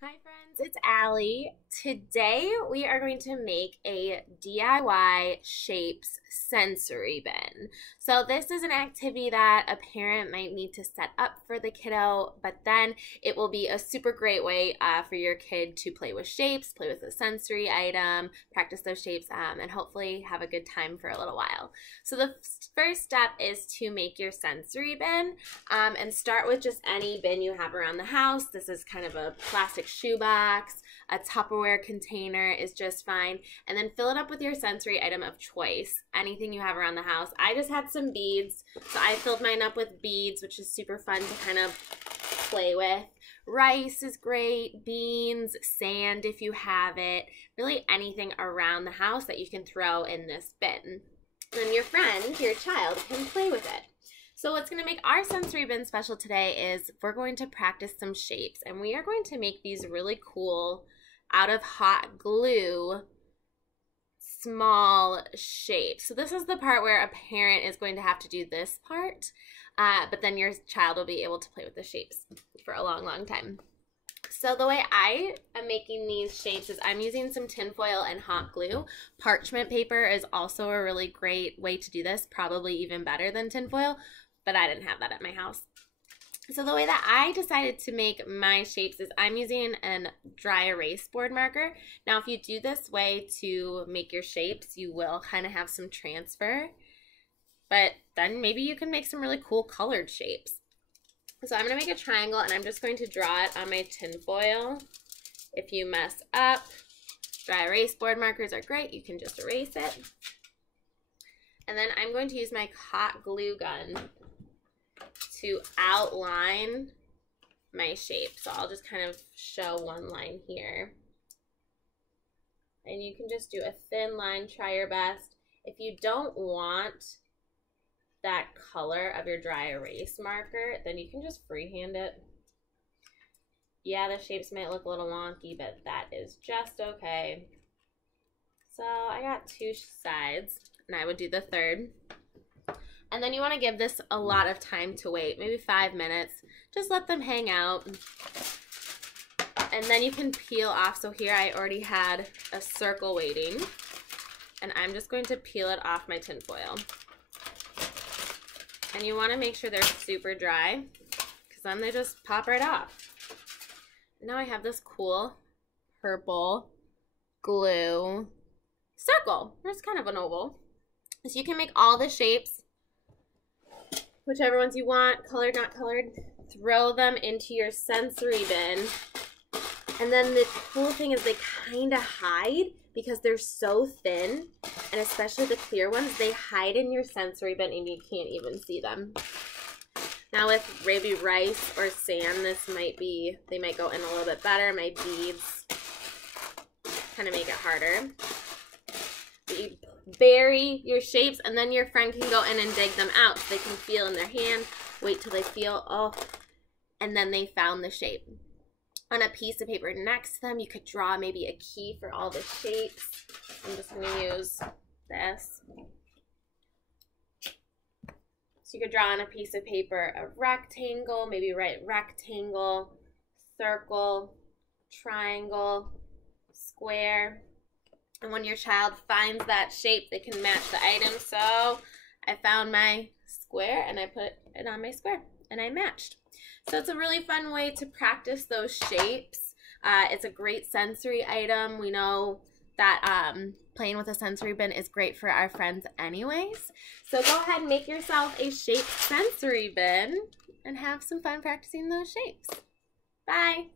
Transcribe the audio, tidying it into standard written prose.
Hi friends, it's Allie. Today we are going to make a DIY shapes sensory bin. So this is an activity that a parent might need to set up for the kiddo, but then it will be a super great way for your kid to play with shapes, play with a sensory item, practice those shapes, and hopefully have a good time for a little while. So the first step is to make your sensory bin and start with just any bin you have around the house. This is kind of a plastic shoebox, a Tupperware container is just fine, and then fill it up with your sensory item of choice, anything you have around the house. I just had some beads, so I filled mine up with beads, which is super fun to kind of play with. Rice is great, beans, sand if you have it, really anything around the house that you can throw in this bin. And your friend, your child, can play with it. So what's going to make our sensory bin special today is we're going to practice some shapes, and we are going to make these really cool out of hot glue small shapes. So this is the part where a parent is going to have to do this part, but then your child will be able to play with the shapes for a long time. So the way I am making these shapes is I'm using some tinfoil and hot glue. Parchment paper is also a really great way to do this, probably even better than tinfoil, but I didn't have that at my house. So the way that I decided to make my shapes is I'm using a dry erase board marker. Now if you do this way to make your shapes, you will kind of have some transfer, but then maybe you can make some really cool colored shapes. So I'm going to make a triangle, and I'm just going to draw it on my tinfoil. If you mess up, dry erase board markers are great. You can just erase it. And then I'm going to use my hot glue gun to outline my shape. So I'll just kind of show one line here. And you can just do a thin line, try your best. If you don't want that color of your dry erase marker, then you can just freehand it. Yeah, the shapes might look a little wonky, but that is just okay. So I got two sides, and I would do the third. And then you want to give this a lot of time to wait, maybe 5 minutes. Just let them hang out. And then you can peel off. So here I already had a circle waiting, and I'm just going to peel it off my tinfoil. And you want to make sure they're super dry, because then they just pop right off. Now I have this cool purple glue circle. It's kind of an oval. So you can make all the shapes, whichever ones you want, colored, not colored. Throw them into your sensory bin. And then the cool thing is they kind of hide because they're so thin, and especially the clear ones, they hide in your sensory bin and you can't even see them. Now with maybe rice or sand, they might go in a little bit better. My beads kind of make it harder. But you bury your shapes, and then your friend can go in and dig them out. So they can feel in their hand, wait till they feel, oh, and then they found the shape. On a piece of paper next to them, you could draw maybe a key for all the shapes. I'm just going to use this. So you could draw on a piece of paper a rectangle, maybe write rectangle, circle, triangle, square. And when your child finds that shape, they can match the item. So I found my square, and I put it on my square, and I matched. So it's a really fun way to practice those shapes. It's a great sensory item. We know that playing with a sensory bin is great for our friends anyways. So go ahead and make yourself a shaped sensory bin and have some fun practicing those shapes. Bye.